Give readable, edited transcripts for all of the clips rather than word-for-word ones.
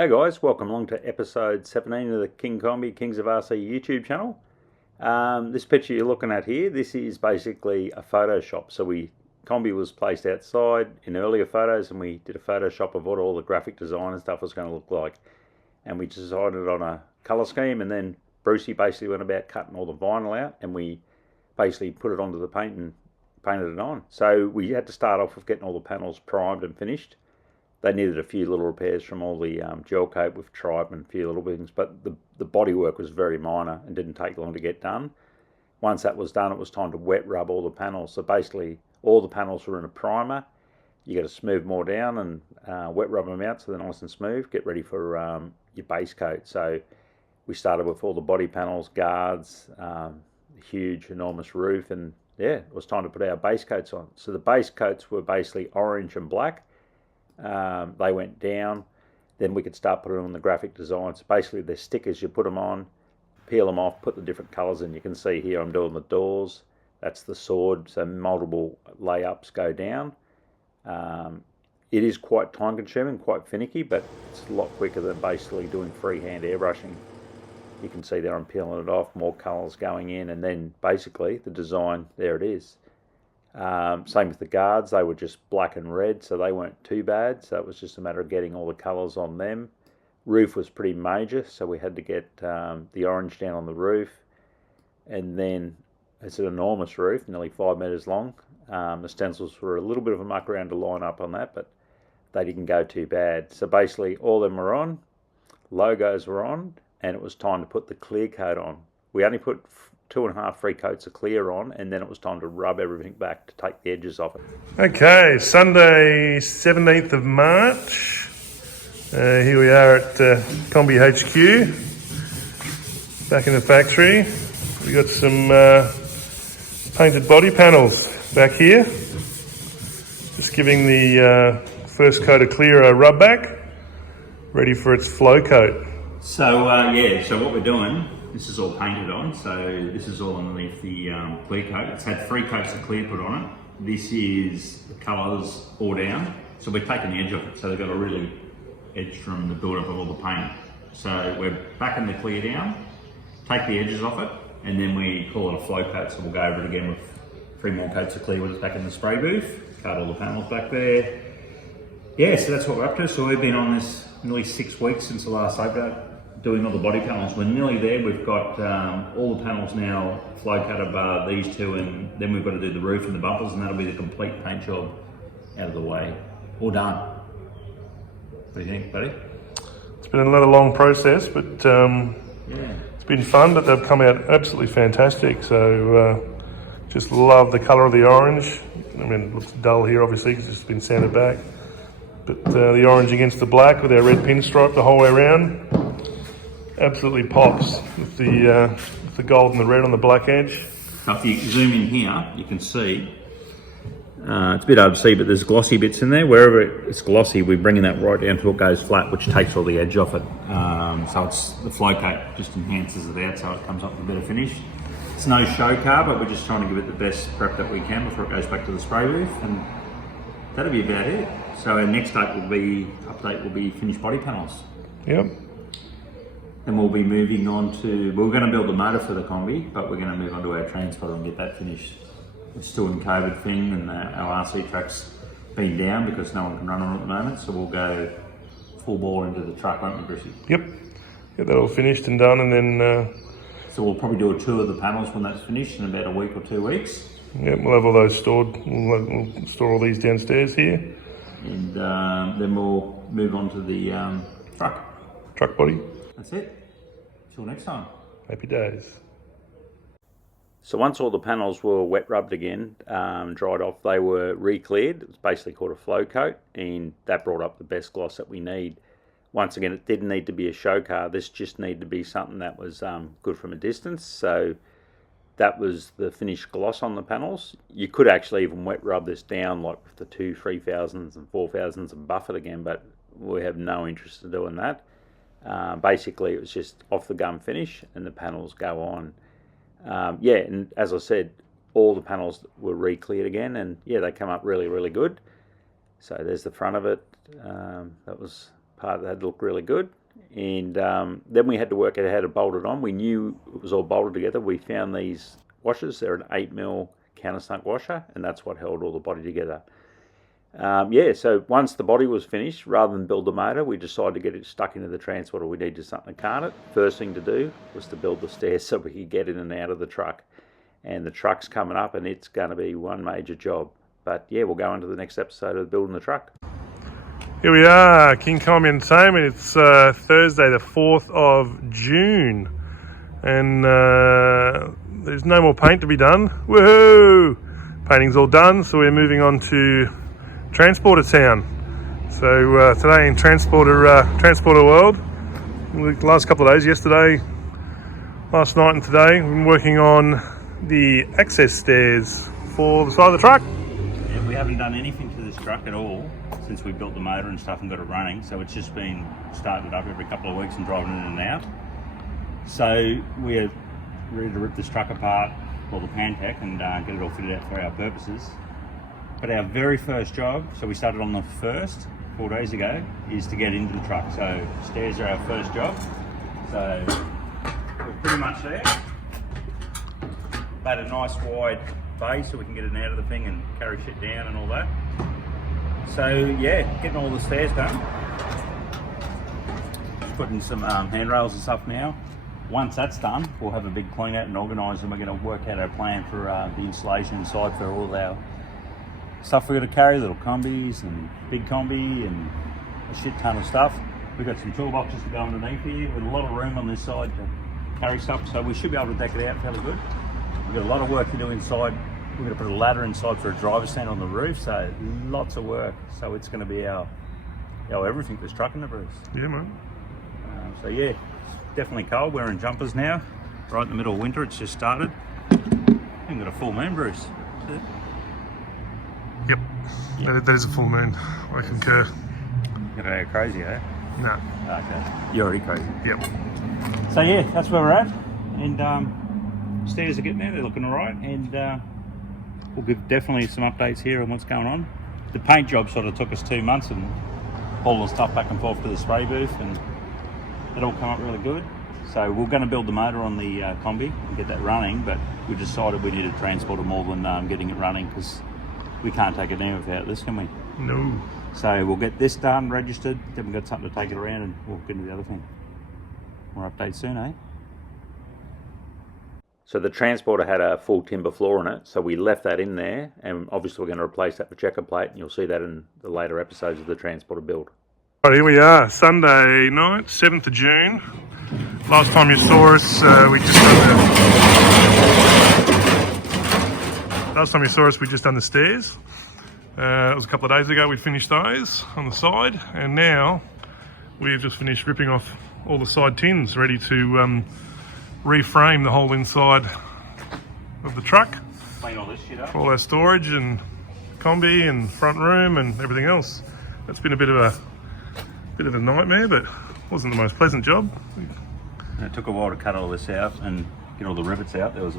G'day guys, welcome along to episode 17 of the King Kombi Kings of RC YouTube channel. This picture you're looking at here, this is basically a Photoshop. So Kombi was placed outside in earlier photos and we did a Photoshop of what all the graphic design and stuff was going to look like. And we decided on a colour scheme, and then Brucey basically went about cutting all the vinyl out and we basically put it onto the paint and painted it on. So we had to start off with getting all the panels primed and finished. They needed a few little repairs from all the gel coat with tribe and a few little things, but the body work was very minor and didn't take long to get done. Once that was done, it was time to wet rub all the panels. So basically, all the panels were in a primer. You got to smooth more down and wet rub them out so they're nice and smooth. Get ready for your base coat. So we started with all the body panels, guards, huge, enormous roof, and yeah, it was time to put our base coats on. So the base coats were basically orange and black. They went down, then we could start putting on the graphic designs. Basically they're stickers, you put them on, peel them off, put the different colours in. You can see here I'm doing the doors, that's the sword, so multiple layups go down. It is quite time consuming, quite finicky, but it's a lot quicker than basically doing freehand airbrushing. You can see there I'm peeling it off, more colours going in, and then basically the design, there it is. Same with the guards, they were just black and red, so they weren't too bad, so it was just a matter of getting all the colours on them. Roof was pretty major, so we had to get the orange down on the roof, and then it's an enormous roof, nearly 5 metres long. The stencils were a little bit of a muck around to line up on that, but they didn't go too bad. So basically all of them were on, logos were on, and it was time to put the clear coat on. We only put 2.5 free coats of clear on, and then it was time to rub everything back to take the edges off it. Okay, Sunday 17th of March. Here we are at Kombi HQ, back in the factory. We got some painted body panels back here. Just giving the first coat of clear a rub back, ready for its flow coat. So so what we're doing, this is all painted on, so this is all underneath the clear coat. It's had 3 coats of clear put on it. This is the colours all down, so we're taking the edge off it, so they've got a really edge from the build-up of all the paint. So we're backing the clear down, take the edges off it, and then we call it a flow coat, so we'll go over it again with 3 more coats of clear when it's back in the spray booth. Cut all the panels back there. Yeah, so that's what we're up to. So we've been on this nearly 6 weeks since the last update, doing all the body panels. We're nearly there. We've got all the panels now flow coated bar these 2, and then we've got to do the roof and the bumpers, and that'll be the complete paint job out of the way. All done. What do you think, buddy? It's been another long process, but it's been fun, but they've come out absolutely fantastic. So just love the colour of the orange. I mean, it looks dull here obviously because it's been sanded back, but the orange against the black with our red pinstripe the whole way around absolutely pops with the gold and the red on the black edge. So if you zoom in here, you can see, it's a bit hard to see, but there's glossy bits in there. Wherever it's glossy, we're bringing that right down till it goes flat, which takes all the edge off it. So it's the flow coat just enhances it out so it comes up with a better finish. It's no show car, but we're just trying to give it the best prep that we can before it goes back to the spray booth, and that'll be about it. So our next update will be finished body panels. Yep. Then we'll be moving on to, we're going to build the motor for the Kombi, but we're going to move on to our transport and get that finished. It's still in COVID thing, and our RC track's been down because no one can run on it at the moment, so we'll go full bore into the truck, won't we, Brucey? Yep. Get that all finished and done, and then... So we'll probably do a tour of the panels when that's finished in about a week or 2 weeks. Yep, we'll have all those stored. We'll store all these downstairs here. And then we'll move on to the Truck body. That's it. Till next time. Happy days. So once all the panels were wet rubbed again, dried off, they were re-cleared. It's basically called a flow coat, and that brought up the best gloss that we need. Once again, it didn't need to be a show car. This just needed to be something that was good from a distance. So that was the finished gloss on the panels. You could actually even wet rub this down like with the 2 3000s and 4000s and buff it again, but we have no interest in doing that. Basically it was just off the gum finish and the panels go on. Yeah, and as I said, all the panels were re-cleared again, and yeah, they come up really, really good. So there's the front of it. That was part that looked really good. And then we had to work out how to bolt it on. We knew it was all bolted together. We found these washers. They're an 8mm countersunk washer, and that's what held all the body together. So once the body was finished, rather than build the motor, we decided to get it stuck into the transporter. We needed something to cart it. First thing to do was to build the stairs so we could get in and out of the truck. And the truck's coming up, and it's going to be one major job. But yeah, we'll go into the next episode of building the truck. Here we are, King Kombi Entertainment. It's Thursday the 4th of June, and there's no more paint to be done. Woohoo! Painting's all done, so we're moving on to Transporter Town. So today in Transporter World, the last couple of days, yesterday, last night and today, we've been working on the access stairs for the side of the truck. Yeah, we haven't done anything to this truck at all since we built the motor and stuff and got it running, so it's just been started up every couple of weeks and driving in and out. So we're ready to rip this truck apart, well, the Pantech, and get it all fitted out for our purposes. But our very first job, so we started on the 1st, 4 days ago, is to get into the truck. So stairs are our first job. So we're pretty much there. Made a nice wide bay so we can get it out of the thing and carry shit down and all that. So yeah, getting all the stairs done. Putting some handrails and stuff now. Once that's done, we'll have a big clean out and organise, and we're going to work out our plan for the installation inside for all of our stuff we're going to carry, little kombis and big Kombi and a shit ton of stuff. We've got some toolboxes to go underneath here with a lot of room on this side to carry stuff, so we should be able to deck it out fairly good. We've got a lot of work to do inside. We're going to put a ladder inside for a driver's stand on the roof, so lots of work. So it's going to be our everything, this truck and the Bruce. Yeah, man. So yeah, it's definitely cold. We're in jumpers now, right in the middle of winter. It's just started. We've got a full moon, Bruce. Yep, that is a full moon. I concur. You're going to go crazy, eh? No. Okay. You're already crazy. Yep. So yeah, that's where we're at. And stairs are getting there. They're looking all right. And we'll give definitely some updates here on what's going on. The paint job sort of took us 2 months and haul the stuff back and forth to the spray booth, and it all come up really good. So we're going to build the motor on the Kombi and get that running, but we decided we needed transporter more than getting it running, because we can't take it down without this, can we? No. So we'll get this done, registered, then we've got something to take it around, and we'll get into the other thing. More updates soon, eh? So the transporter had a full timber floor in it, so we left that in there, and obviously we're going to replace that with checker plate, and you'll see that in the later episodes of the transporter build. Right, here we are, Sunday night, 7th of June. Last time you saw us, we just done the stairs. It was a couple of days ago we finished those on the side, and now we've just finished ripping off all the side tins, ready to reframe the whole inside of the truck. Clean all this shit up. All our storage and Kombi and front room and everything else. That's been a bit of a nightmare, but wasn't the most pleasant job. And it took a while to cut all this out and get all the rivets out. There was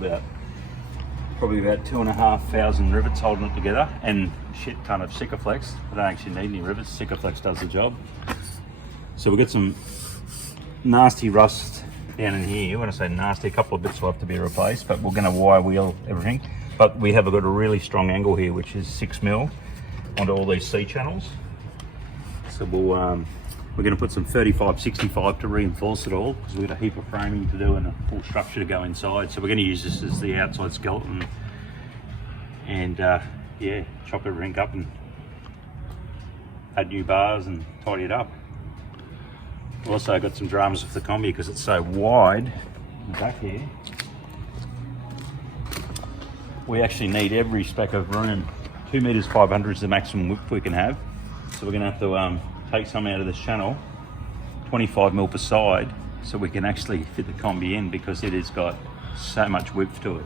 probably about 2,500 rivets holding it together, and shit ton of Sikaflex. I don't actually need any rivets. Sikaflex does the job. So we've got some nasty rust down in here. When I say nasty, a couple of bits will have to be replaced, but we're going to wire wheel everything. But we have got a really strong angle here, which is 6mm onto all these C channels. So we're going to put some 35/65 to reinforce it all, because we've got a heap of framing to do and a full structure to go inside. So we're going to use this as the outside skeleton, and yeah, chop everything up and add new bars and tidy it up. Also got some dramas with the Kombi because it's so wide in the back here. We actually need every speck of room. 2 meters 500 is the maximum width we can have. So we're going to have to take some out of this channel, 25mm per side, so we can actually fit the Kombi in, because it has got so much width to it.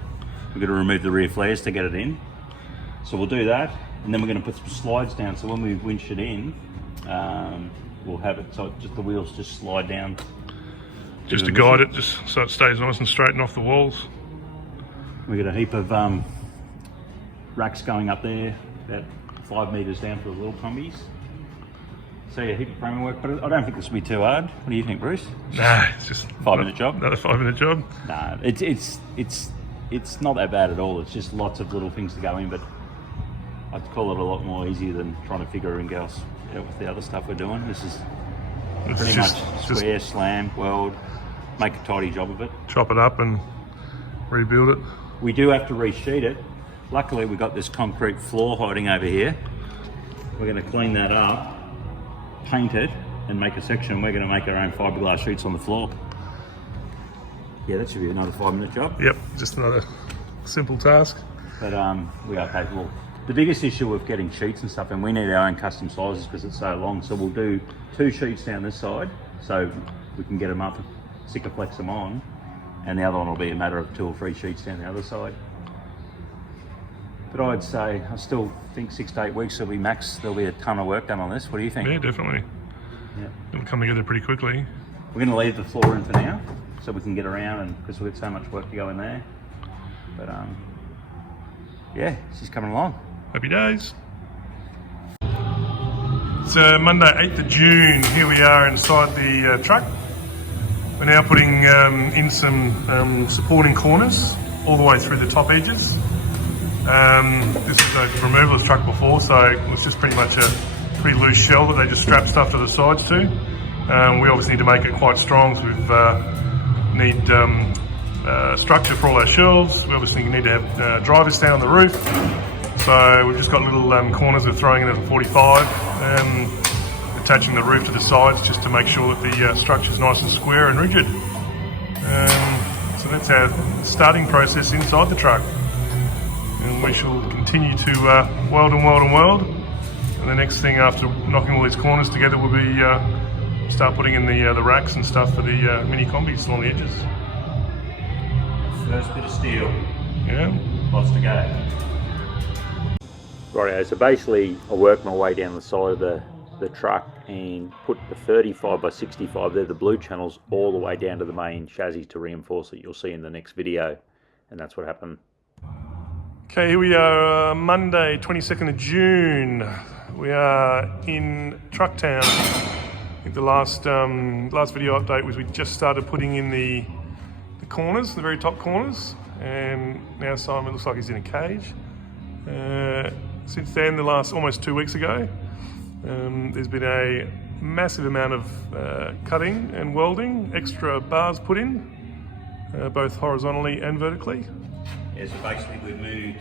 We've got to remove the rear flares to get it in. So we'll do that, and then we're going to put some slides down, so when we winch it in, we'll have it so just the wheels just slide down. Just to guide it, just so it stays nice and straight and off the walls. We've got a heap of racks going up there, about 5 meters down for the little Kombis. See a heap of framing work, but I don't think this will be too hard. What do you think, Bruce? Nah, it's just 5-minute job. Another 5-minute job. Nah, it's not that bad at all. It's just lots of little things to go in, but I'd call it a lot more easier than trying to figure everything else out with the other stuff we're doing. This is pretty much square, slam, weld, make a tidy job of it. Chop it up and rebuild it. We do have to resheet it. Luckily, we got this concrete floor hiding over here. We're going to clean that up, paint it, and make a section. We're going to make our own fiberglass sheets on the floor. Yeah, that should be another 5-minute job. Yep, just another simple task. But we are capable. The biggest issue with getting sheets and stuff, and we need our own custom sizes because it's so long. So we'll do 2 sheets down this side, so we can get them up, Sikaflex them on, and the other one will be a matter of 2 or 3 sheets down the other side. But I'd say, I still think 6 to 8 weeks will be max. There'll be a ton of work done on this. What do you think? Yeah, definitely. Yeah. It'll come together pretty quickly. We're going to leave the floor in for now, so we can get around, and because we've got so much work to go in there. But yeah, she's coming along. Happy days. It's Monday, 8th of June. Here we are inside the truck. We're now putting in some supporting corners all the way through the top edges. This is a removalist truck before, so it was just pretty much a pretty loose shell that they just strap stuff to the sides to. We obviously need to make it quite strong, so we need structure for all our shelves. We obviously need to have drivers stand on the roof. So we've just got little corners we're throwing in at a 45, attaching the roof to the sides just to make sure that the structure's nice and square and rigid. So that's our starting process inside the truck. And we shall continue to weld and weld and weld. And the next thing after knocking all these corners together will be start putting in the racks and stuff for the mini kombis along the edges. First bit of steel. Yeah. Lots to go. Rightio, so basically I worked my way down the side of the truck and put the 35 by 65, they're the blue channels, all the way down to the main chassis to reinforce it. You'll see in the next video, and that's what happened. Okay, here we are, Monday, 22nd of June. We are in Trucktown. I think the last video update was we just started putting in the corners, the very top corners, and now Simon looks like he's in a cage. Since then, the last almost 2 weeks ago, there's been a massive amount of cutting and welding, extra bars put in, both horizontally and vertically. Yeah, so basically we've moved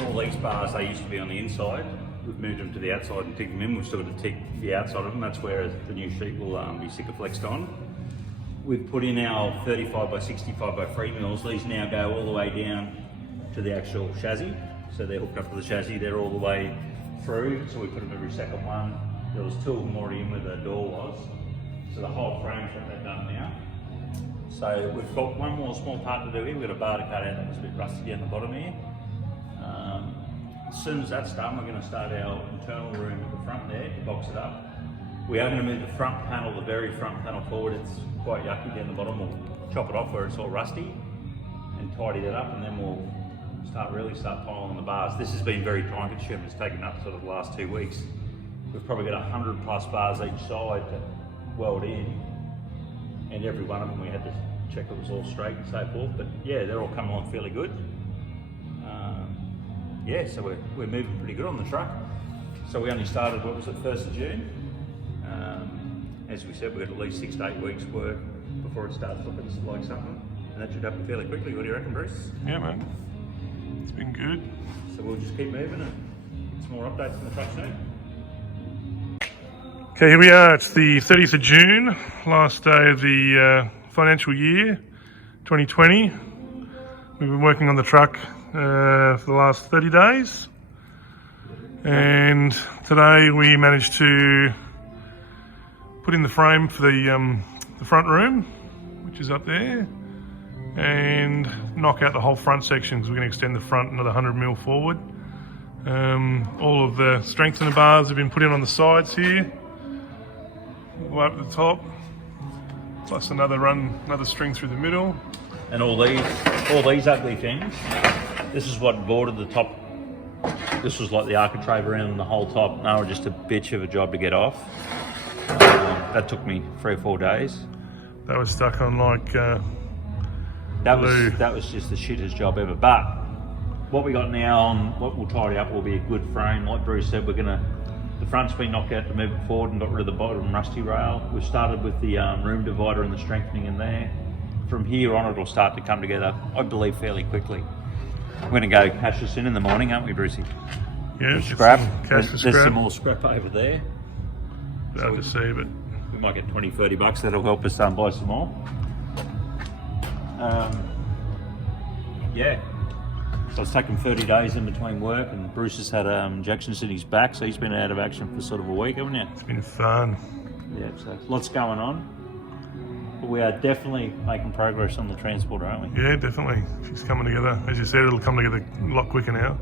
all these bars, they used to be on the inside, we've moved them to the outside and ticked them in. We've still got to tick the outside of them, that's where the new sheet will be Sikaflexed on. We've put in our 35 by 65 by 3 mils. These now go all the way down to the actual chassis. So they're hooked up to the chassis, they're all the way through. So we put them every second one. There was 2 of them already in where the door was. So the whole frame's what they've done now. So we've got one more small part to do here. We've got a bar to cut out that was a bit rusty down the bottom here. As soon as that's done, we're going to start our internal room at the front there to box it up. We are going to move the front panel, the very front panel forward. It's quite yucky down the bottom. We'll chop it off where it's all rusty and tidy that up, and then we'll start piling the bars. This has been very time consuming. It's taken up sort of the last 2 weeks. We've probably got 100 plus bars each side to weld in, and every one of them we had to check it was all straight and so forth. But yeah, they're all coming along fairly good. Yeah, so we're moving pretty good on the truck. So we only started, what was it, 1st of June? As we said, we've got at least 6 to 8 weeks work before it starts looking like something, and that should happen fairly quickly. What do you reckon, Bruce? Yeah, man. It's been good. So we'll just keep moving and some more updates on the truck soon. Okay, here we are. It's the 30th of June, last day of the financial year, 2020. We've been working on the truck for the last 30 days. And today we managed to put in the frame for the front room, which is up there, and knock out the whole front section because we're going to extend the front another 100mm forward. All of the strengthener bars have been put in on the sides here, all up at the top, plus another string through the middle. And all these ugly things, this is what boarded the top. This was like the architrave around the whole top. They were just a bitch of a job to get off. That took me 3 or 4 days. That was stuck on like That was just the shittest job ever. But what we got now on what we'll tidy up will be a good frame. Like Bruce said, the front's been knocked out to move it forward and got rid of the bottom rusty rail. We've started with the room divider and the strengthening in there. From here on, it'll start to come together, I believe, fairly quickly. We're going to go cash this in the morning, aren't we, Brucey? Yeah, scrap. Cash for scrap. There's some more scrap over there. Hard to see, but we might get 20, 30 bucks. That'll help us buy some more. Yeah. So it's taken 30 days in between work, and Bruce has had injections in his back, so he's been out of action for sort of a week, haven't you? It's been fun. Yeah, so lots going on. But we are definitely making progress on the transporter, aren't we? Yeah, definitely. She's coming together. As you said, it'll come together a lot quicker now.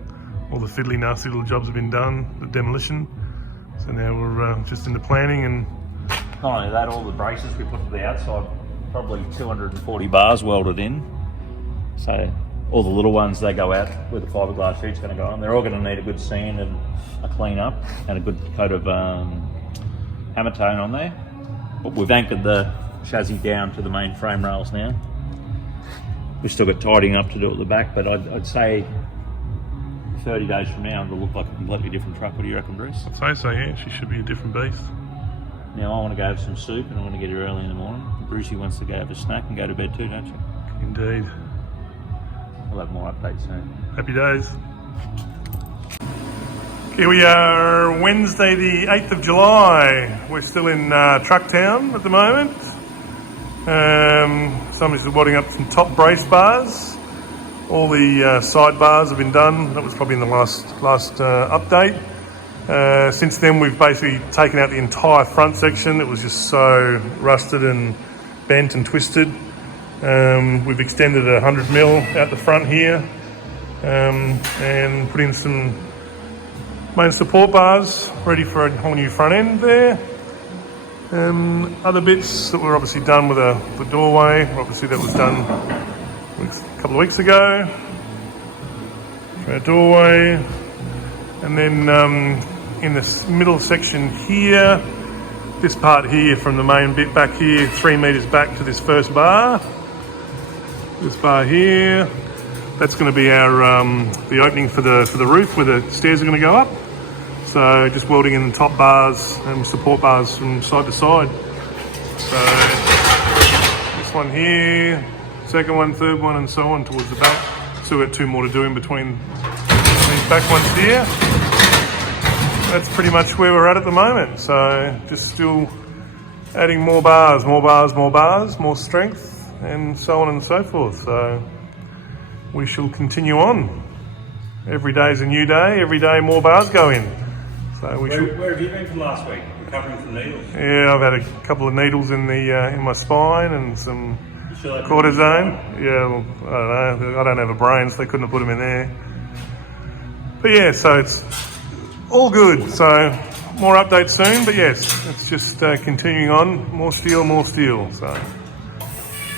All the fiddly, nasty little jobs have been done, the demolition. So now we're just into planning and... Not only that, all the braces we put to the outside, probably 240 bars welded in. So all the little ones, they go out where the fiberglass sheet's going to go on. They're all going to need a good sand and a clean up and a good coat of hammer tone on there. But we've anchored the chassis down to the main frame rails now. We've still got tidying up to do at the back, but I'd say 30 days from now it'll look like a completely different truck. What do you reckon, Bruce? I'd say so, yeah. She should be a different beast. Now I want to go have some soup and I want to get here early in the morning. Brucey wants to go have a snack and go to bed too, don't you? Indeed. We'll have more updates soon. Happy days. Here we are, Wednesday the 8th of July. We're still in Trucktown at the moment. Somebody's wadding up some top brace bars. All the side bars have been done. That was probably in the last update. Since then we've basically taken out the entire front section. It was just so rusted and bent and twisted. We've extended 100mm out the front here and put in some main support bars ready for a whole new front end there. Other bits that were obviously done with the doorway, obviously that was done a couple of weeks ago for our doorway. And then in this middle section here, this part here from the main bit back here, 3 metres back to this first bar. This bar here, that's going to be our the opening for the roof where the stairs are going to go up. So just welding in the top bars and support bars from side to side. So this one here, second one, third one, and so on towards the back. So we've got 2 more to do in between these back ones here. That's pretty much where we're at the moment. So just still adding more bars, more strength, and so on and so forth. So we shall continue on. Every day is a new day. Every day more bars go in. So where have you been for last week? Recovering from needles? Yeah, I've had a couple of needles in my spine and some cortisone. Yeah, well, I don't know. I don't have a brain, so they couldn't have put them in there. But yeah, so it's all good. So more updates soon. But yes, it's just continuing on. More steel. So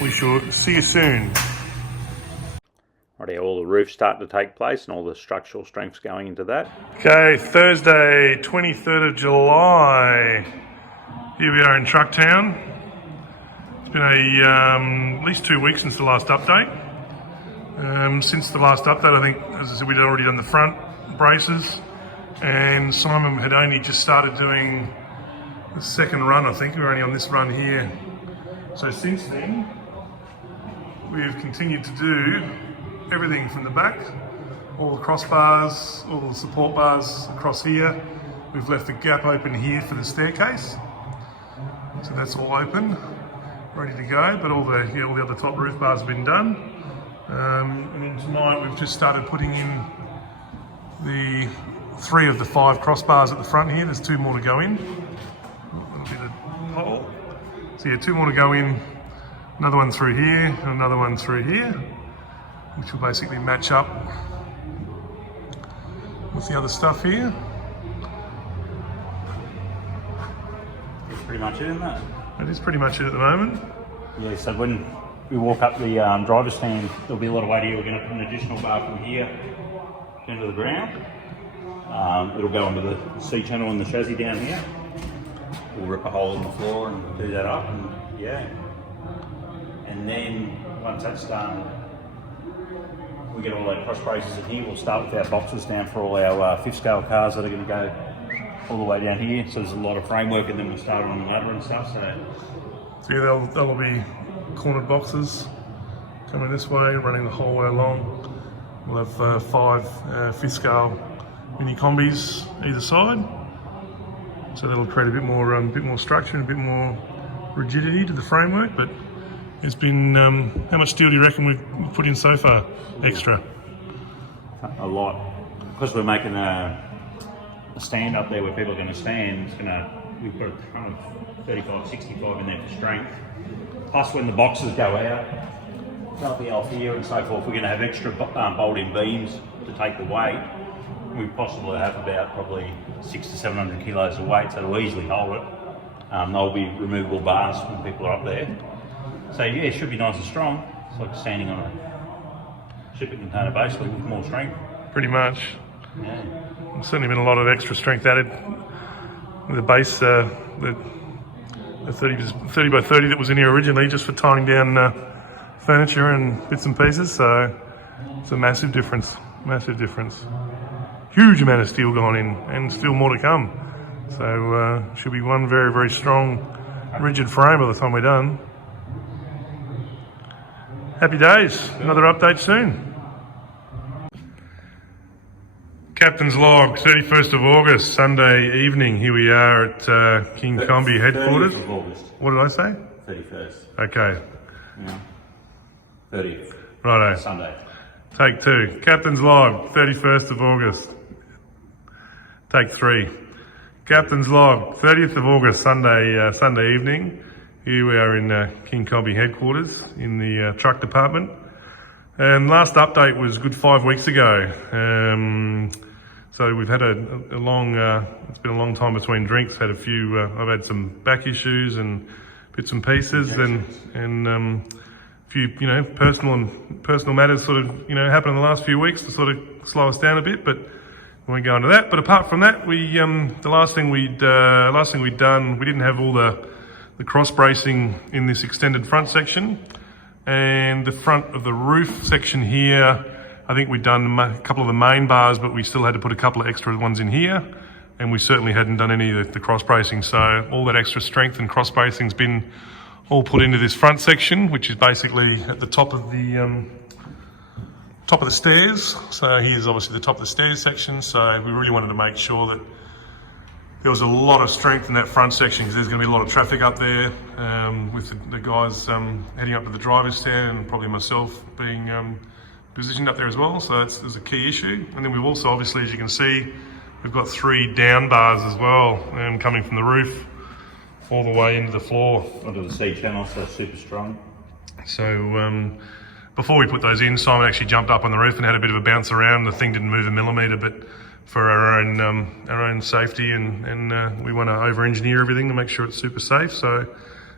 we shall see you soon. Alrighty, all the roof's starting to take place and all the structural strengths going into that. Okay, Thursday, 23rd of July. Here we are in Trucktown. It's been at least 2 weeks since the last update. Since the last update, I think, as I said, we'd already done the front braces, and Simon had only just started doing the second run, I think. We were only on this run here. So since then, we've continued to do everything from the back, all the crossbars, all the support bars across here. We've left a gap open here for the staircase. So that's all open, ready to go, but all the other top roof bars have been done. And then tonight we've just started putting in the 3 of the 5 crossbars at the front here. There's 2 more to go in. A little bit of hole. So yeah, 2 more to go in. Another one through here, and another one through here, which will basically match up with the other stuff here. That's pretty much it, isn't it? That is pretty much it at the moment. Yeah, so when we walk up the driver's stand, there'll be a lot of weight here. We're going to put an additional bar from here down to the ground. It'll go onto the C channel and the chassis down here. we'll rip a hole in the floor and do that up, and yeah. And then once that's done, we get all our cross braces in here. We'll start with our boxes down for all our fifth scale cars that are going to go all the way down here. So there's a lot of framework, and then we'll start on the ladder and stuff. So yeah, that'll be cornered boxes coming this way, running the whole way along. We'll have 5 fifth scale mini kombis either side. So that'll create a bit more structure and a bit more rigidity to the framework. But it's been, how much steel do you reckon we've put in so far extra? A lot. Because we're making a stand up there where people are going to stand, we've got a ton of 35, 65 in there for strength. Plus when the boxes go out, they'll be off here and so forth. We're going to have extra bolt-in beams to take the weight. We possibly have about probably 600 to 700 kilos of weight, so it'll easily hold it. There'll be removable bars when people are up there. So yeah, it should be nice and strong. It's like standing on a shipping container basically with more strength. Pretty much. Yeah. There's certainly been a lot of extra strength added. The base, the 30 by 30 that was in here originally, just for tying down furniture and bits and pieces. So it's a massive difference. Massive difference. Huge amount of steel gone in, and still more to come. So should be one very, very strong, rigid frame by the time we're done. Happy days. Another update soon. Captain's log, 31st of August, Sunday evening. Here we are at King Kombi headquarters. 30th of August. What did I say? 31st. Okay. Yeah. 30th. Righto. Sunday. Take 2. Captain's log, 31st of August. Take 3. Captain's log, 30th of August, Sunday evening. Here we are in King Kombi headquarters in the truck department. And last update was a good 5 weeks ago. So we've had a long, it's been a long time between drinks. Had a few, I've had some back issues and bits and pieces, and a few, personal matters sort of, happened in the last few weeks to sort of slow us down a bit. But we won't go into that. But apart from that, the last thing we'd done, we didn't have all the cross bracing in this extended front section, and the front of the roof section here. I think we'd done a couple of the main bars, but we still had to put a couple of extra ones in here, and we certainly hadn't done any of the cross bracing. So all that extra strength and cross bracing's been all put into this front section, which is basically at the top of the stairs. So here's obviously the top of the stairs section. So we really wanted to make sure that there was a lot of strength in that front section, because there's going to be a lot of traffic up there, with the guys heading up to the driver's stand, and probably myself being positioned up there as well. So there's a key issue. And then we've also, obviously, as you can see, we've got 3 down bars as well, coming from the roof all the way into the floor. Onto the C channel, so super strong. So before we put those in, Simon actually jumped up on the roof and had a bit of a bounce around. The thing didn't move a millimetre, but for our own safety, and we want to over-engineer everything to make sure it's super safe. So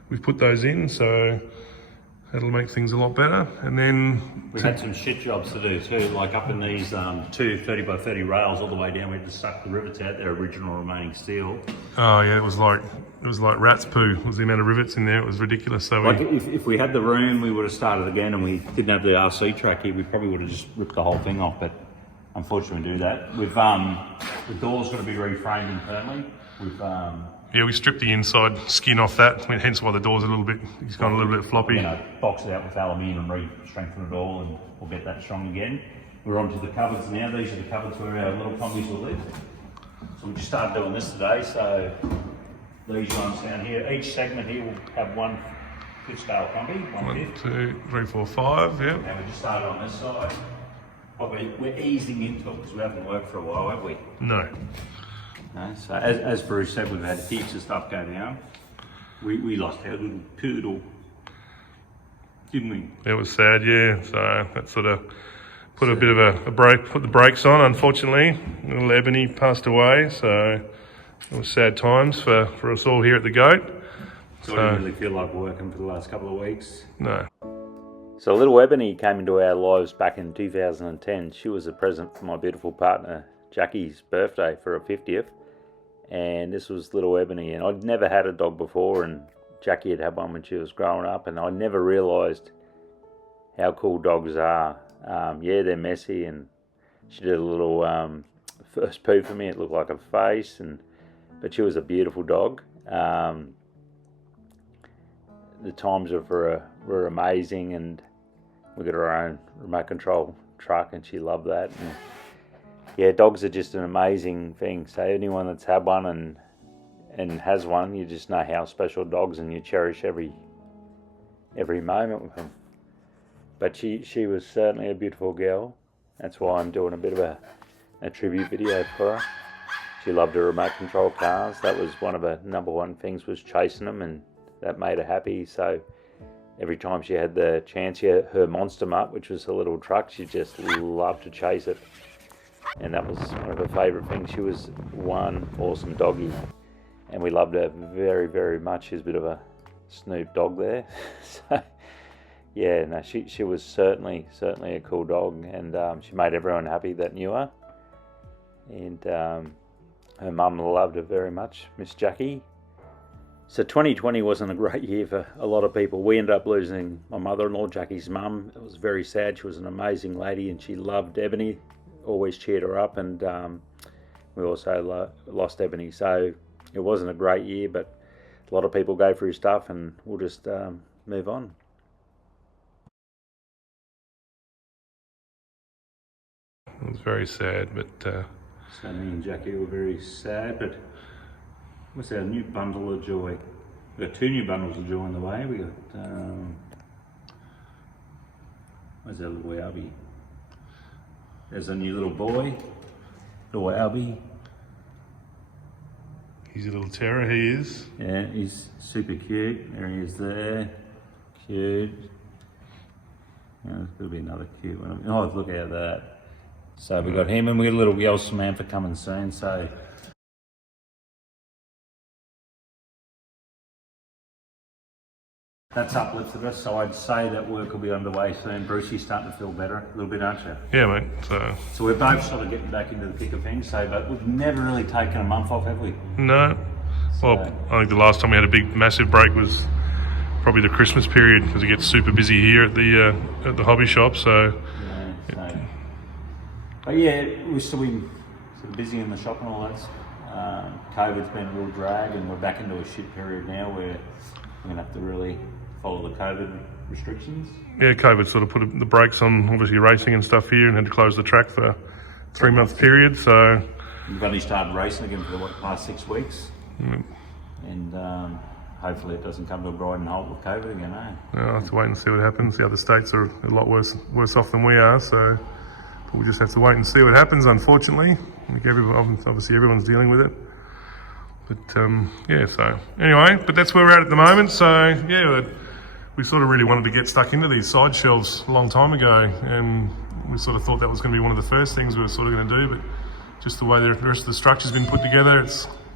we've put those in, so that'll make things a lot better. And then we've had some shit jobs to do too, like up in these 2 30 by 30 rails all the way down. We had to suck the rivets out, their original remaining steel. Oh yeah, it was like rat's poo. It was the amount of rivets in there. It was ridiculous. So if we had the room, we would have started again, and we didn't have the RC track here, we probably would have just ripped the whole thing off. But unfortunately, we do that. We've the door's got to be reframed internally. We stripped the inside skin off that, hence why the door's it's gone a little bit floppy. Box it out with aluminium and re-strengthen it all, and we'll get that strong again. We're onto the cupboards now. These are the cupboards where our little kombis will live. So we just started doing this today. So these ones down here, each segment here will have 1 fifth scale kombi, 1/5. 1, 2, 3, 4, 5. Yep. And we just started on this side. But we're easing into it because we haven't worked for a while, have we? No. No, so as Bruce said, we've had heaps of stuff go down. We lost our little poodle, didn't we? It was sad, yeah. So that sort of put a bit of a break, put the brakes on, unfortunately. Little Ebony passed away, so it was sad times for us all here at the Goat. So I didn't really feel like working for the last couple of weeks. No. So little Ebony came into our lives back in 2010. She was a present for my beautiful partner Jackie's birthday for her 50th. and this was little Ebony, and I'd never had a dog before, and Jackie had one when she was growing up, and I never realised how cool dogs are. Yeah, they're messy, and she did a little first poo for me. It looked like a face, but she was a beautiful dog. The times of her were amazing, and we got our own remote control truck, and she loved that. And yeah, dogs are just an amazing thing. So anyone that's had one and has one, you just know how special dogs, and you cherish every moment with them. But she was certainly a beautiful girl. That's why I'm doing a bit of a tribute video for her. She loved her remote control cars. That was one of her number one things, was chasing them, and that made her happy. So every time she had the chance, her Monster Mutt, which was a little truck, she just loved to chase it. And that was one of her favourite things. She was one awesome doggy, and we loved her very, very much. She's a bit of a Snoop dog there. So yeah, no, she was certainly a cool dog, and she made everyone happy that knew her. And her mum loved her very much, Miss Jackie. So 2020 wasn't a great year for a lot of people. We ended up losing my mother-in-law, Jackie's mum. It was very sad. She was an amazing lady, and she loved Ebony, always cheered her up, and we also lost Ebony. So it wasn't a great year, but a lot of people go through stuff, and we'll just move on. It was very sad, but... So me and Jackie were very sad, but what's our new bundle of joy? We've got two new bundles of joy on the way. We got, where's our little Albie? There's a new little boy, little Albie. He's a little terror, he is. Yeah, he's super cute. There he is there. Cute. Yeah, there's going to be another cute one. Oh, look at that. So we got him, and we got a little girl Samantha coming soon. So that's uplifted us. So I'd say that work will be underway soon. Brucey's starting to feel better a little bit, aren't you? Yeah, mate. So we're both sort of getting back into the thick of things. So, but we've never really taken a month off, have we? No. Well, I think the last time we had a massive break was probably the Christmas period, because it gets super busy here at the hobby shop. So. Yeah. But yeah, we've still been sort of busy in the shop and all that. COVID's been a real drag, and we're back into a shit period now where we're going to have to really follow the COVID restrictions. Yeah, COVID sort of put the brakes on, obviously, racing and stuff here, and had to close the track for a 3-month period. So we've only started racing again for the past 6 weeks. Mm. And hopefully it doesn't come to a grinding halt with COVID again, eh? I'll have to wait and see what happens. The other states are a lot worse off than we are, so we'll just have to wait and see what happens, unfortunately. Obviously everyone's dealing with it. But yeah, so anyway, but that's where we're at the moment. So yeah, we sort of really wanted to get stuck into these side shelves a long time ago, and we sort of thought that was going to be one of the first things we were sort of going to do, but just the way the rest of the structure's been put together,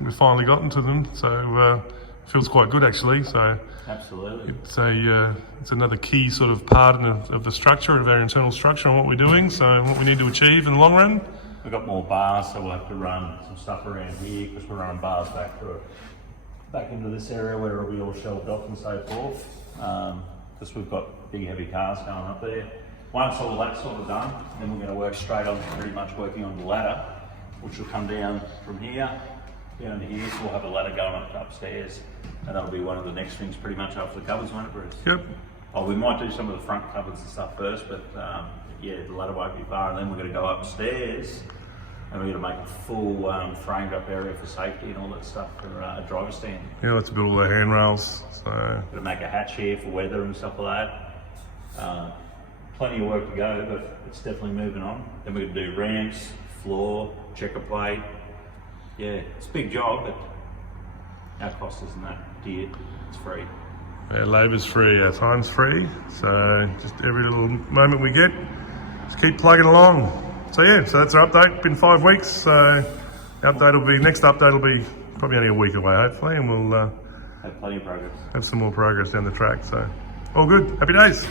we've finally gotten to them. So it feels quite good, actually. So absolutely, it's another key sort of part of the structure, of our internal structure, and what we're doing. So what we need to achieve in the long run. We've got more bars, so we'll have to run some stuff around here, because we're running bars back into this area where it'll be all shelved off and so forth. Because we've got big heavy cars going up there. Once all that's sort of done, then we're going to work straight on pretty much working on the ladder, which will come down from here down to here. So we'll have a ladder going up upstairs, and that'll be one of the next things pretty much after the covers, won't it, Bruce? Yep. Oh, we might do some of the front covers and stuff first, but yeah, the ladder won't be far, and then we're going to go upstairs, and we're going to make a full framed up area for safety and all that stuff for a driver stand. Yeah, let's build all the handrails. So going to make a hatch here for weather and stuff like that. Plenty of work to go, but it's definitely moving on. Then we're going to do ramps, floor, checker plate. Yeah, it's a big job, but our cost isn't that dear. It's free. Our labour's free, our time's free. So just every little moment we get, just keep plugging along. So yeah, so that's our update. Been 5 weeks. So next update will be probably only a week away, hopefully, and we'll have plenty of progress. Have some more progress down the track. So all good. Happy days.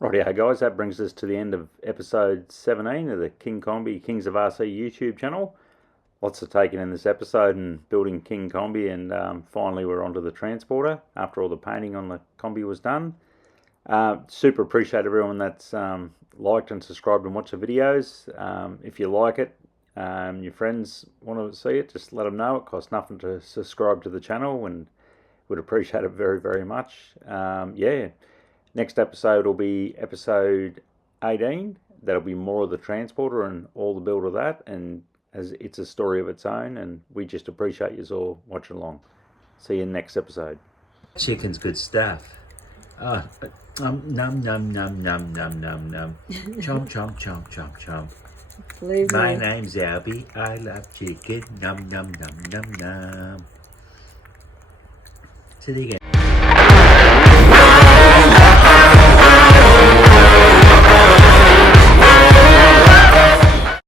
Rightio guys, that brings us to the end of episode 17 of the King Kombi Kings of RC YouTube channel. lots of taking in this episode and building King Kombi, and finally we're onto the transporter after all the painting on the Kombi was done. Super appreciate everyone that's liked and subscribed and watched the videos. If you like it, your friends want to see it, just let them know. It costs nothing to subscribe to the channel, and would appreciate it very, very much. Yeah, next episode will be episode 18. That'll be more of the transporter and all the build of that, and as it's a story of its own, and we just appreciate you all watching along. See you in the next episode. Chicken's good stuff. Num num num num num num num. Chomp chomp chomp chomp chomp. Believe My me. name's Albie. I love chicken. Num num num num num. Say it again.